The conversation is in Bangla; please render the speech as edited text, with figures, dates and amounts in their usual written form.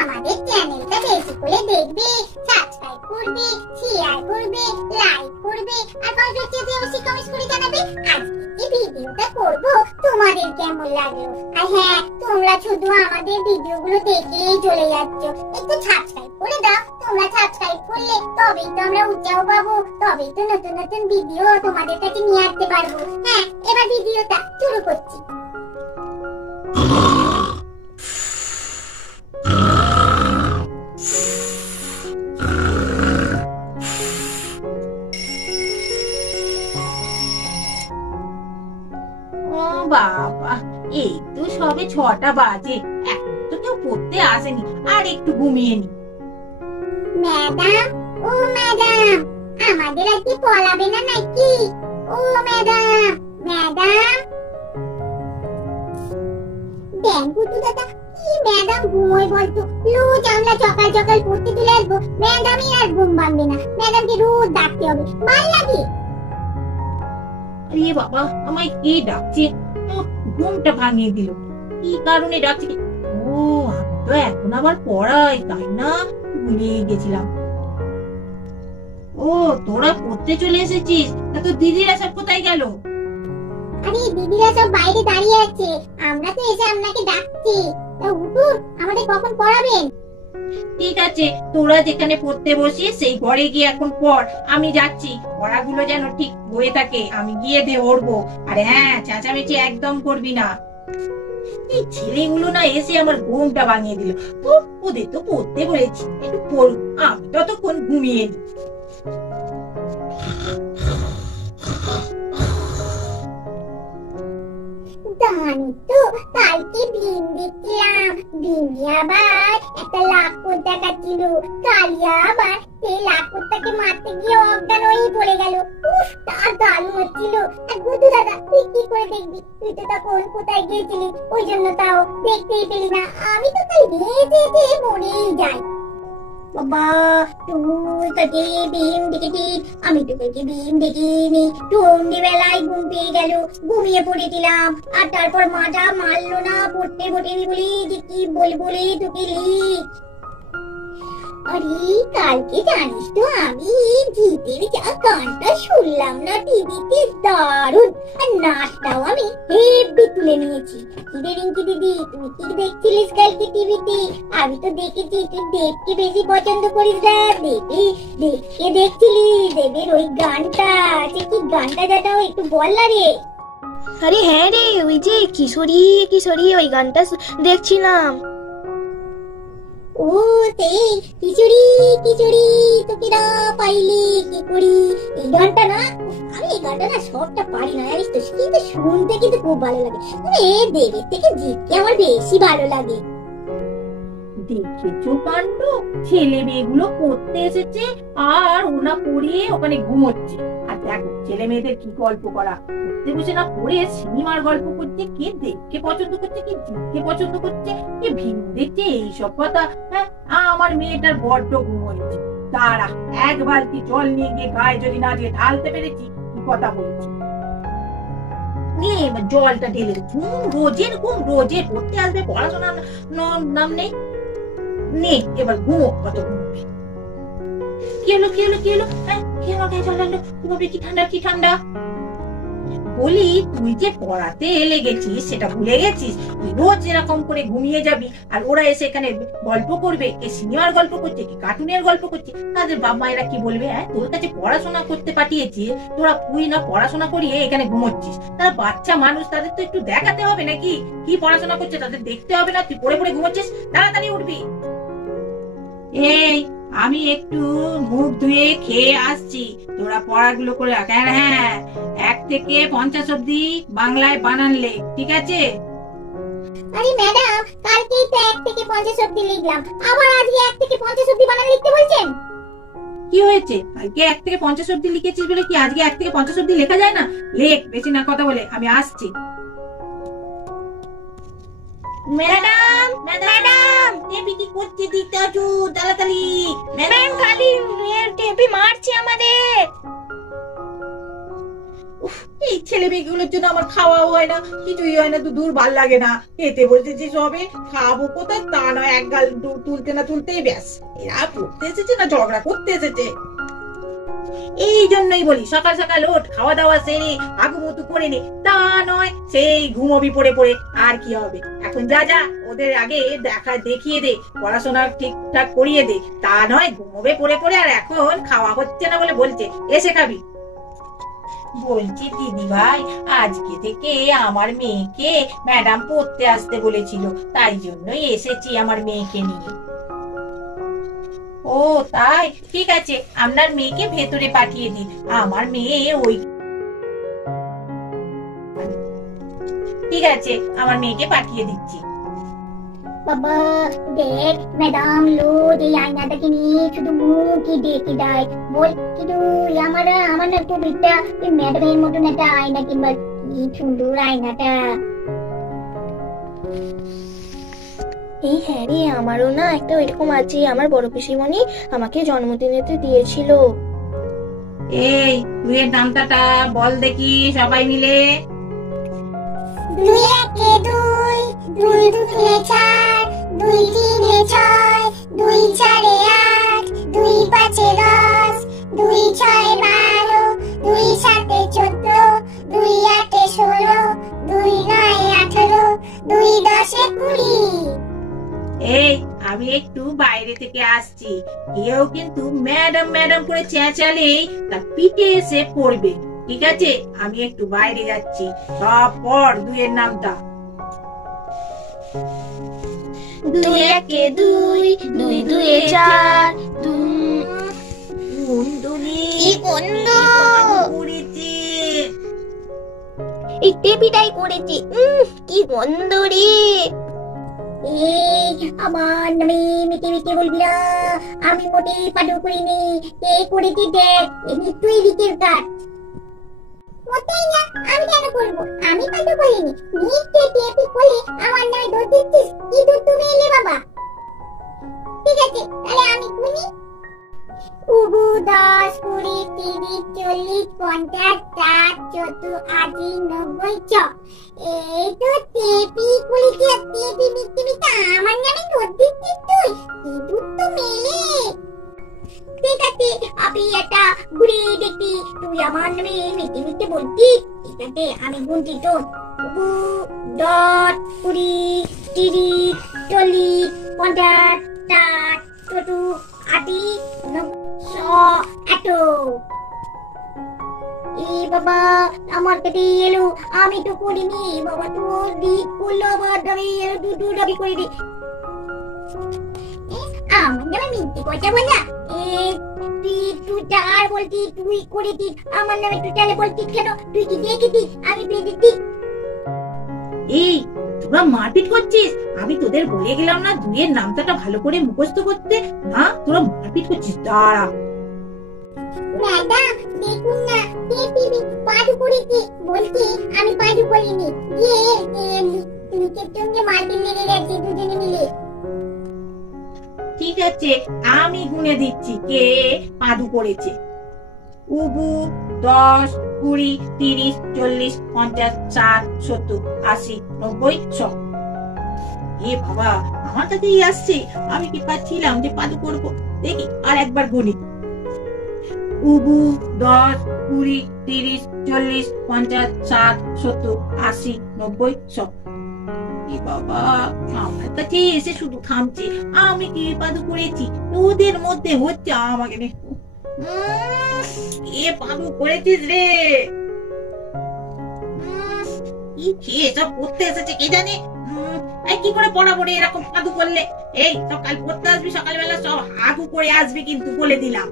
আমাদের চ্যানেলটা বেশি করে দেখবে, সাবস্ক্রাইব করবে, শেয়ার করবে, লাইক করবে আর কমেন্টে অবশ্যই কমেন্ট করে জানাবে আজকে যে ভিডিওটা করব তোমাদের কেমন লাগলো। আর হ্যাঁ, তোমরা শুধু আমাদের ভিডিওগুলো দেখেই চলে যাচ্ছ, একটু সাবস্ক্রাইব করে দাও। তোমরা সাবস্ক্রাইব করলে তবেই তো আমরা উৎসাহ পাবো, তবেই তো নতুন নতুন ভিডিও তোমাদের কাছে নিয়ে আসতে পারবো। হ্যাঁ, এবার ভিডিওটা শুরু করছি। বাবা, এই তো সবে 6টা বাজে, এখন তো কেউ পড়তে আসেনি, আর একটু ঘুমিয়ে নি। ম্যাডাম, ও ম্যাডাম, আমাদের আজকে পড়াবে না নাকি? ও ম্যাডাম, ম্যাডাম। ড্যাঙ্গুটু দাদা কি ম্যাডাম ঘুমোয় বলতো? রোজ আমরা সকাল সকাল পড়তে চলে আসবো, ম্যাডামই আর ঘুম ভাঙবে না। ম্যাডামকে রোজ ডাকতে হবে, ভাল লাগে। আরে বাবা, আমায় কে ডাকছে? ঘুমটা ভাঙিয়ে দিল। কি কারণে ডাকছে? ও, আমি তো এখন আবার পড়াই, তাই না? ভুলে গেছিলাম। ও, তোরা পড়তে চলে এসেছিস? তা তো দিদিরা সব কোথায় গেল? আরে দিদিরা সব বাইরে দাঁড়িয়ে আছে, আমরা তো এসে আপনাকে ডাকছি। তা উঠুন, আমাদের কখন পড়াবেন? ঠিক আছে, তোরা যেখানে পড়তে বসিস সেই ঘরে গিয়ে এখন পড়। আমি যাচ্ছি, পড়াগুলো যেন ঠিক হয়ে থাকে, আমি গিয়ে ধরবো। আর হ্যাঁ, চেঁচামেচি একদম করবি না। এই ছেলেগুলো না এসে আমার ঘুমটা ভাঙিয়ে দিল। তো ওদের তো পড়তে বলেছি, একটু পড়, আমি ততক্ষণ ঘুমিয়ে নি। জানি তো, কালকে ভীম দেখলাম, ভীমি আবার একটা লাখর দেখাচ্ছিল, কালিয়া আবার সেই লাখরটাকে মারতে গিয়ে অজ্ঞান হয়ে পড়ে গেল। উফ, তার দারুণ হচ্ছিল। আর গুড্ডু দাদা, তুই কি করে দেখবি? তুই তো তখন কোথায় গিয়েছিলি, ওই জন্য তাও দেখতেই পেলি না। আমি তো তাই ভেজে মরেই যাই। বাবা, তুই কাকে ভীম দেখেছিস? আমি তো কাকে ভীম দেখিনি। সন্ধ্যেবেলায় ঘুম পেয়ে গেল, ঘুমিয়ে পড়েছিলাম, আর তারপর মাটা মারলো না, পড়তে বসেনি বলি যে কি বলে তোকে লিখ। আরে কালকে জানিস তো আমি জিতের যা গানটা শুনলাম না টিভিতে, দারুণ। আর নাচটাও আমি হেব্বি তুলে নিয়েছি। কিরে রিঙ্কি দিদি, তুমি কি দেখছিলিস কালকে টিভিতে? আমি তো দেখেছি তুই দেবকে বেশি পছন্দ করিস না। দেবকে দেখছিলি? দেবের ওই গানটা, সে কি গানটা যেটাও একটু বল না রে। আরে হ্যাঁ রে, ওই যে কিশোরী কিশোরী ওই গানটা দেখছিলাম। ও সেই কিশোরী কিশোরী তোকে না পাইলি কি করি, এই গানটা না, আমি এই গানটা না সবটা পারি না জানিস তো, কিন্তু শুনতে কিন্তু খুব ভালো লাগে। মানে দেবের থেকে জিতকে আমার বেশি ভালো লাগে। দেখেছো কাণ্ড, ছেলে মেয়েগুলো পড়তে এসেছে আর ওনা পড়িয়ে ওখানে ঘুমোচ্ছে। আর দেখো ছেলে মেয়েদের কি গল্প করা, পড়তে বসে না পড়ে সিনেমার গল্প করছে। কে দেখতে পছন্দ করছে, কে জিতকে পছন্দ করছে, কে ভিন্ন দেখছে, এইসব কথা। হ্যাঁ, আমার মেয়েটার বড্ড ঘুম হয়েছে। দাঁড়া, এক বালতি জল নিয়ে গিয়ে গায়ে যদি না দিয়ে ঢালতে পেরেছি, কি কথা বলেছি। নিয়ে এবার জলটা ঢেলে ঘুম, রোজের ঘুম, রোজের পড়তে আসবে, পড়াশোনার নাম নেই। নে এবার ঘুমো, কত ঘুমোবে। কি হলো কি হলো কি হলো? হ্যাঁ, কি আমার গায়ে জল লাগলো? ঘুমাবে কি ঠান্ডা কি ঠান্ডা? বলি, তুই যে পড়াতে লেগেছিস সেটা ভুলে গেছিস? তুই রোজ এরকম করে ঘুমিয়ে যাবি আর ওরা এসে এখানে গল্প করবে। কে সিনেমার গল্প করছে, কি কার্টুনের গল্প করছে, তাদের বাবা মায়েরা কি বলবে? হ্যাঁ, তোর কাছে পড়াশোনা করতে পাঠিয়েছি, তোরা তুই না পড়াশোনা করিয়ে এখানে ঘুমোচ্ছিস। তারা বাচ্চা মানুষ, তাদের তো একটু দেখাতে হবে নাকি কি পড়াশোনা করছে, তাদের দেখতে হবে না? তুই পড়ে পড়ে ঘুমোচ্ছিস, তাড়াতাড়ি উঠবি। এই, আমি একটু মুখ ধুয়ে খেয়ে আসছি, তোরা পড়াগুলো করে রাখ। হ্যাঁ, 1 থেকে 50 অব্দি বাংলায় বানান লেখ, ঠিক আছে? আরে ম্যাডাম, কালকেই তো 1 থেকে 50 অবধি লিখলাম, আবার আজকে 1 থেকে 50 অবধি বানান লিখতে বলছেন? কি হয়েছে? কালকে 1 থেকে 50 অব্দি লিখেছিস বলে কি আজকে 1 থেকে 50 অব্দি লেখা যায় না? লেখ, বেশি না কথা বলে, আমি আসছি। ম্যাডাম, ম্যাডাম, টেপি কি করছে? দিতে আসো তাড়াতাড়ি। ম্যাম, খালি টেপি মারছে আমাদের। এই ছেলে মেয়েগুলোর জন্য আমার খাওয়াও হয় না, কিছুই হয় না, তো দূর ভাল লাগে না। খেতে বলতেছি সবে, খাবো কোথায় তা নয়, এক গাল তুলতে না তুলতেই ব্যাস। এরা পড়তে এসেছে না ঝগড়া করতে এসেছে? এই জন্যই বলি সকাল সকাল ওঠ, খাওয়া দাওয়া সেরে আগুমতু করে নে, তা নয় সেই ঘুমোবি পড়ে পড়ে। আর কি হবে? এখন যা যা ওদের আগে দেখিয়ে দে, পড়াশোনা ঠিকঠাক করিয়ে দে, তা নয় ঘুমোবে পড়ে পড়ে। আর এখন খাওয়া হচ্ছে না বলে বলছে এসে খাবি। বলছি দিদি ভাই, আজকে থেকে আমার মেয়েকে ম্যাডাম পড়তে আসতে বলেছিল, তাই জন্যই এসেছি আমার মেয়েকে নিয়ে। ও তাই, ঠিক আছে, আপনার মেয়েকে ভেতরে পাঠিয়ে দিন। আমার মেয়ে ওই, ঠিক আছে, আমার মেয়েকে পাঠিয়ে দিচ্ছি। বাবা দেখ, ম্যাডাম লোজ এই আয়নাটাকে নিয়ে শুধু মুখই দেখে দেয়, বল কিন্তু আমার না খুব ইচ্ছা ওই ম্যাডামের মতন একটা আয়না কিংবা, কি সুন্দর আয়নাটা। এই হ্যাঁ রে, আমারও না একটা ওইরকম আছে, আমার বড় পিসিমণি আমাকে জন্মদিনেতে দিয়েছিল। এই তুই নামটা বল দেখি সবাই মিলে। 2 1 2, 2 2 4, 2 3 6, 2 4 8, 2 5 10, 2 6 12, 2 7 14, 2 8 16, 2 9 18, 2 10 20। এই আমি একটু বাইরে থেকে আসছি, কেউ কিন্তু ম্যাডাম ম্যাডাম করে চেঁচালে তার পিঠে এসে পড়বে, ঠিক আছে? আমি একটু বাইরে যাচ্ছি, সব পর দুইয়ের নামটা। 2 1 2, 2 2 4, কি গন্ধ! এই টেপিটাই করেছি, কি গন্ধ রে। এই আমার নামে মিটে মিটে বলবি না, আমি মোটেই পাদু করিনি, কে করেছি দেখ, এমনি তুই দিকের কাজ। মোটেই না, আমি কেন করবো? আমি পাদু করিনি, মিথ্যে টেপি বলে আমার নামে দোষ দিচ্ছিস, কি দূর তুমি এলে বাবা? ঠিক আছে, তাহলে আমি গুনি। উবু 10 20 30 40 50 60 70 80 90 100। এই তো টেপি কুলিকে টেপি মিথ্যে মিথ্যে আমার নামে দোষ দিচ্ছিস তুই, কি দূর তো মেলে। ঠিক আছে, আমি একটা ঘুরে দেখি তুই আমার নামে মিথ্যে মিথ্যে বলছিস। ঠিক আছে, আমি গুনছি তোর। উবু 10 20 30 40 50 60 70 80 90 100। এই বাবা, আমার কাছে এলো, আমি তো করিনি বাবা, তোর দিক করলো আবার দাবি এলো, দুটো দাবি করে দি। আমার নামে মিথ্যে কথা বলা, তুই চার বলতি, তুই করেছিস, আমার নামে তুই তাহলে বলছিস কেন? তুই কি দেখেছিস আমি পেয়েছি? এই তোরা মারপিট করছিস? আমি তোদের বলে গেলাম না দুইয়ের নামটা ভালো করে মুখস্থ করতে, না তোরা মারপিট করছিস। দাঁড়া ম্যাডাম দেখুন না, টেপি পাদু করেছি, বলছি আমি পাদু করিনি, নিচের সঙ্গে মারপিট লেগে গেছে দুজনে মিলে। ঠিক আছে, আমি গুনে দিচ্ছি কে পাদু করেছে। উবু 10 20 30 40 50 60 70 80 90 100। এ বাবা, আমার কাছেই আসছে, আমি কি পাচ্ছিলাম যে পাদু করবো? দেখি আর একবার গুনি। উবু 10 20 30 40 50 60 70 80 90 100। এ বাবা, আমার কাছে এসে শুধু থামছে, আমি কি পাদু করেছি? ওদের মধ্যে হচ্ছে আমাকে দেখো। এ পাদু করেছিস রে? কি খেয়ে সব পড়তে এসেছে কে জানে? কি করে পড়াবো রে এরকম পাদু করলে? এই সকাল পড়তে আসবি, সকালবেলা সব হাগু করে আসবি কিন্তু, বলে দিলাম।